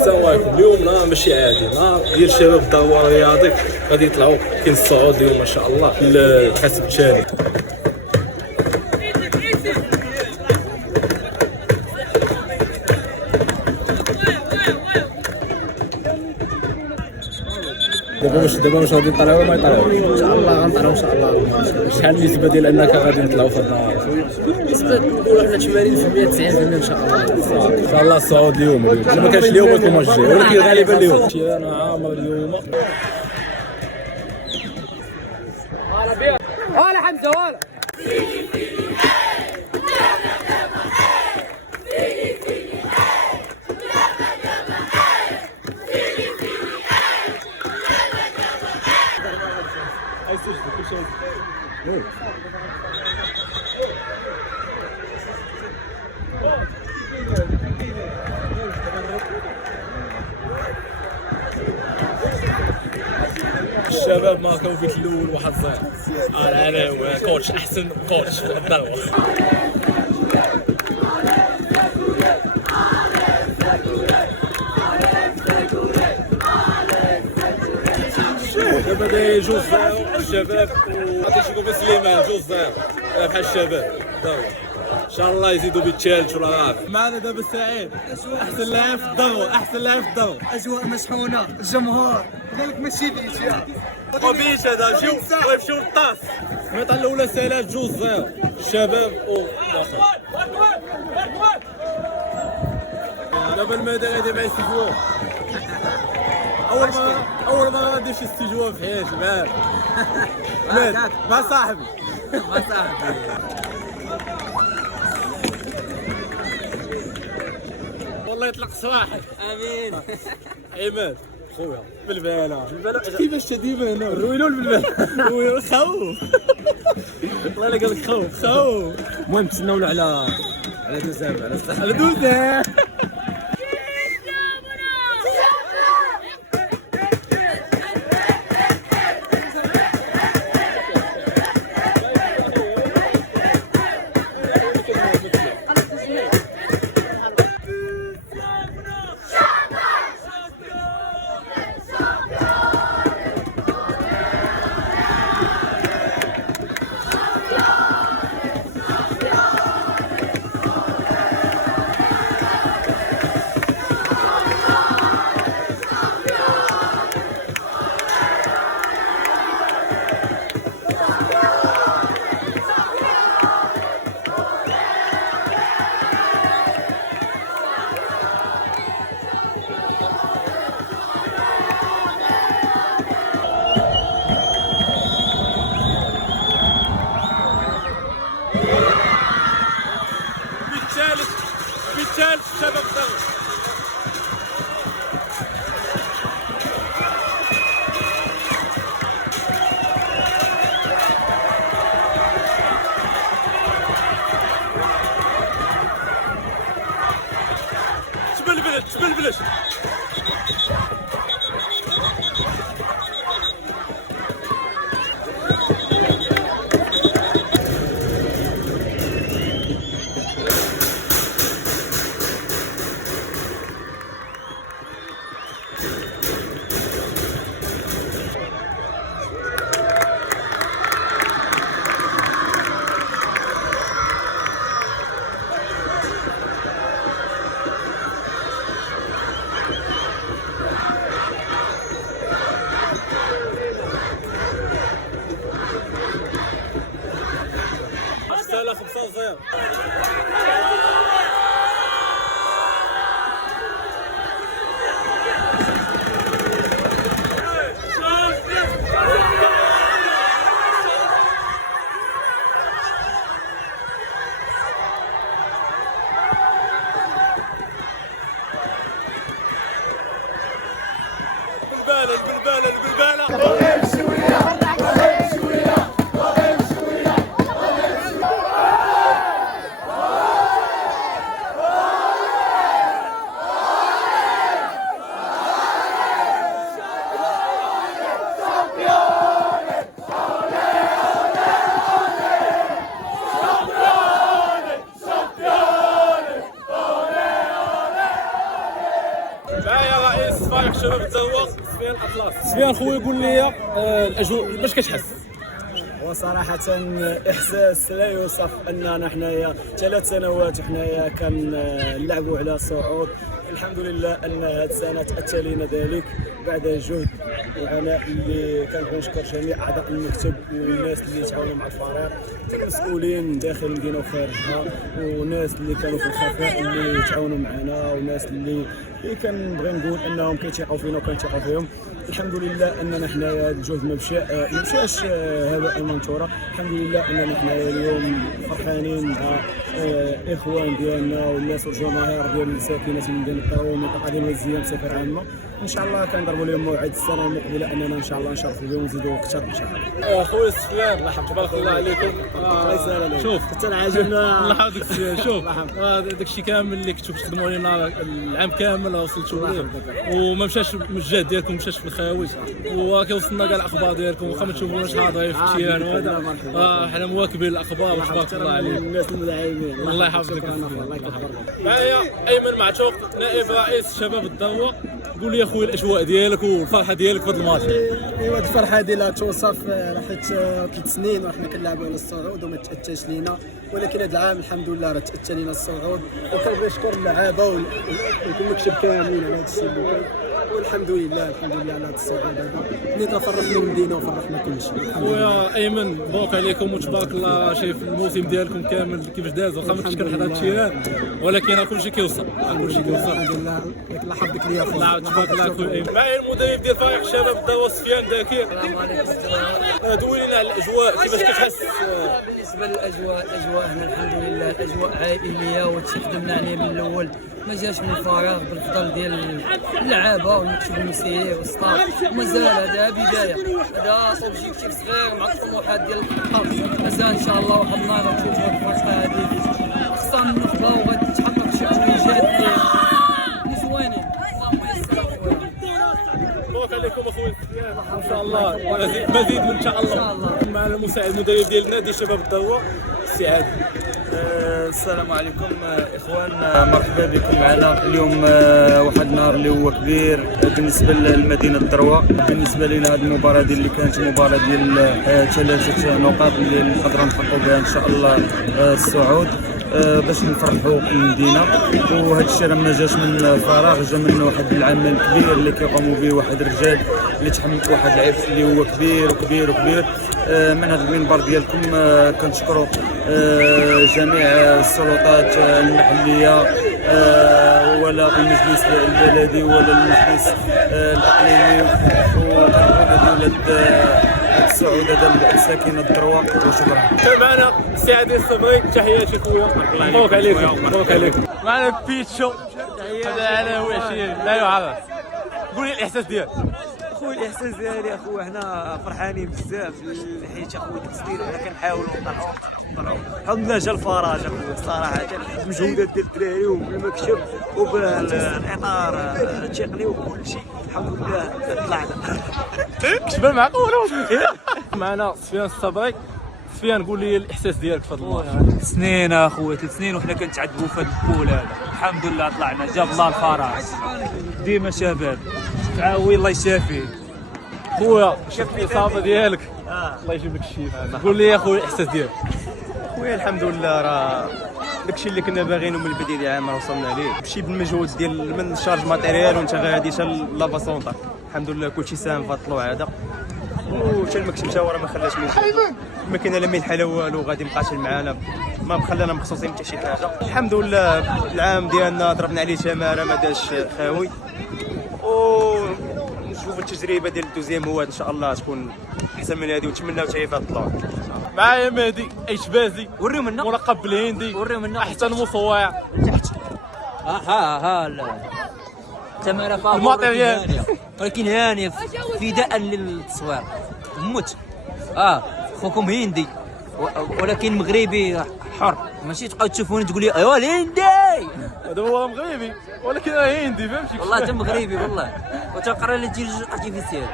السلام عليكم. اليوم نهار ماشي عادي، نهار ديال الشباب الدوار الرياضي غادي يطلعوا كاين الصعود اليوم ما شاء الله الحسب الثاني. دابا واش غادي نطلعوا ولا ما يطلعوش؟ ان شاء الله غنطلعوا ان شاء الله. شحال النسبه ديال انك غادي نطلعوا في النهار؟ نسبة نقولوا حنا 80% 90% ان شاء الله. ان شاء الله الصعود اليوم الا ما كانش اليوم يكون ماتش الجاي، ولكن غالبا اليوم. انا عامر اليوم. ولا حمزه ولا الشباب ما كانوا في الاول 1-0. انا كوتش احسن كوتش في الدروه. دابا داير 2-0 الشباب وغادي نشوفوا بسليمان 2-0 بحال الشباب الدروه. ان شاء الله يزيدوا بالثالث ولا الرابع. معنا دابا سعيد احسن لاعب في الدروه، احسن لاعب في الدروه. اجواء مشحونه، الجمهور قالك ماشي بيش وبيش هذا نمشيو للطاس. الميطه الاولى سالات 2-0 الشباب دابا المدى غادي مع الاستجواب. اول مره غادي نمشي استجواب في حياتي مع صاحبي والله يطلق صباحك. امين. عماد خويا بالباله كيفاش ديما هنا رويلو بالباله رويلو خوف. والله الا قال لك خوف. المهم تسناونا على دوزام على الصحه على دوزام. بالثالث الشباب الدروه. جبل لا 5-0. بالبالة شباب الدروة سفيان اطلس. سفيان خويا قول لي الاجواء باش كتحس؟ وصراحة إحساس لا يوصف أننا حنايا 3 سنوات حنايا كنلعبوا على صعود. الحمد لله أن هذه السنة تأتى لنا ذلك بعد جهد وعناء اللي كنشكر جميع أعضاء المكتب والناس اللي تعاونوا مع الفريق، المسؤولين داخل المدينة وخارجها، والناس اللي كانوا في الخفاء اللي تعاونوا معنا، والناس اللي كنبغي نقول أنهم كيتيقوا فينا وكنتيقوا فيهم. الحمد لله اننا حنايا هذا الجهد ما مشاش هباء منثورا. الحمد لله اننا حنايا اليوم فرحانين مع اخوان ديالنا والناس والجماهير ديال الساكنه من مدينه الدروة والمنطقه ديال الوزيان بصفه عامه. ان شاء الله كنضربوا لهم موعد السنه المقبله اننا ان شاء الله نشرفوا بهم ونزيدوا اكثر ان شاء الله. خويا سفيان الله يحفظك تبارك الله عليكم. الله يسهل. شوف حتى عاجبنا الله يحفظك سفيان. شوف داك الشيء كامل اللي كنتو كتخدموا علينا العام كامل وصلتوا ليه وما مشاش من الجهد ديالكم، مشاش في الخاوي وكيوصلنا كاع الاخبار ديالكم واخا ما تشوفوناش حاضرين في التيان وهذا حنا مواكبين الاخبار وتبارك الله عليكم. الناس المدعمين الله يحفظك. الله يكبرك. معايا ايمن معتوق نائب رئيس شباب الدروة. قول لي اخويا الاجواء ديالك والفرحه ديالك في هذا الماتش. ايوا الفرحه ديالها توصف حيت 3 سنين وحنا كنلعبوا على الصعود وما تاتاش لينا، ولكن هذا العام الحمد لله راه تاتى لينا الصعود. وكنبغي نشكر اللعابه والمكتب كاملين على هذا الشيء اللي كان، والحمد لله على هذا الصعود هذا نيت فرحنا المدينه وفرحنا كل شيء. خويا ايمن مبروك عليكم وتبارك الله. شايف الموسم ديالكم كامل كيفاش داز، واخا ما كنتش كنحضر التيران ولكن كلشي كيوصل كلشي كيوصل. الحمد لله الله يحفظك ليا الله تبارك الله خويا ايمن. معايا المدرب ديال فريق شباب الدروة سفيان داكير. دوي لنا على الاجواء كيفاش كتحس؟ بالنسبه للاجواء هنا الحمد لله الاجواء عائليه وتخدمنا عليه من الاول، ما جاش من الفراغ بالفضل ديال اللعابه والمكتب المسير والسطاف. ومازال هذا بدايه، هذا اوبجيكتيف صغير مع الطموحات ديال الخطه. مازال ان شاء الله واحد النهار غتشوف هذه الفرصه هذه خصها النخبه وغادي تحقق شي انجازات اللي زوينين. اللهم يسر خويا. مبروك عليكم اخويا سفيان ان شاء الله مزيد ان شاء الله. مع المساعد المدرب ديال نادي شباب الدروة السي عادل. السلام عليكم اخوان، مرحبا بكم معنا اليوم. واحد النهار اللي هو كبير بالنسبه لمدينه الدروة. بالنسبه لنا هذه المباراه اللي كانت مباراه ديال 3 نقاط اللي نقدروا نحققوا بها ان شاء الله الصعود باش نفرحوا المدينه. وهذا الشيء راه ما جاش من فراغ، جا من واحد العمل كبير اللي كيقوموا به واحد الرجال اللي تحملت واحد العبء اللي هو كبير وكبير وكبير. من هذا المنبر ديالكم كنشكروا جميع السلطات المحليه ولا المجلس البلدي ولا المجلس الاقليمي وكنقولوا دوله الصعود هذا الساكنه الدروة. وشكرا. معنا السي عادل الصبري. تحياتي خويا مبروك عليكم. مبروك عليكم. معنا بيتشو هذا على 20 لا يعرف. قول لي الاحساس ديالك. خويا الاحساس ديالي اخويا حنا فرحانين بزاف حيت اخويا ديك السنين حنا كنحاولوا نطلعوا. الحمد لله جا الفرج اخويا صراحه المجهودات ديال الدراري وبالمكتب وبالاطار التقني وكل شيء الحمد لله طلعنا. كتبان معقول. معنا سفيان الصبري. سفيان قول لي الاحساس ديالك في هذا الماتش. سنين اخويا 3 سنين وحنا كنتعذبوا في هذا البول هذا، الحمد لله طلعنا جاب الله الفرج. ديما شباب تعاوي الله يشافيه. خويا شفت الاصابه ديالك الله يجيب لك الشفاء. قول لي يا خويا الاحساس ديالك. خويا الحمد لله راه داكشي اللي كنا باغينو من البدايه العام راه وصلنا ليه. مشي بالمجهود ديال من شارج ماتيريال وانت غادي حتى لافا سونطا. الحمد لله كلشي ساهم في الطلوع هذا، وحتى المكتب تا هو راه ما خلاش ما كاين لا ملح لا والو غادي مقاتل معانا، ما خلانا مخصوصين حتى شي حاجه. الحمد لله العام ديالنا ضربنا عليه تماره ما داش خاوي، ونشوف التجربه ديال الدوزيام هو ان شاء الله تكون احسن من هذه ونتمناو حتى هي في هذا الطلوع. معايا مهدي ايشبازي وريو منا ملقب بالهندي وريو منا احسن مصوع تحت. ها التماره فاضيه الماتيريال ولكن هانيه فداء للتصوير. موت خوكم هندي ولكن مغربي حر، ماشي تبقاو تشوفوني تقول لي ايوا الهندي. هذا هو مغربي ولكن هندي فهمتي. والله حتى مغربي والله، وتقرا لي تجي ارتيفيسيال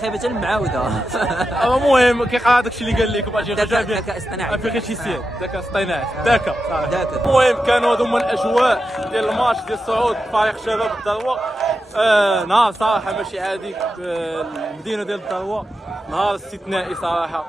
خايبه المعاوده. المهم كيقرا داكشي اللي قال لك وباغي يرجع به ذكاء اصطناعي ارتيفيسيال ذكاء اصطناعي ذكاء. المهم كانوا هذوما الاجواء ديال الماتش ديال الصعود فريق شباب الدروة. نهار صراحه ماشي عادي، المدينه ديال الضروه نهار استثنائي صراحه.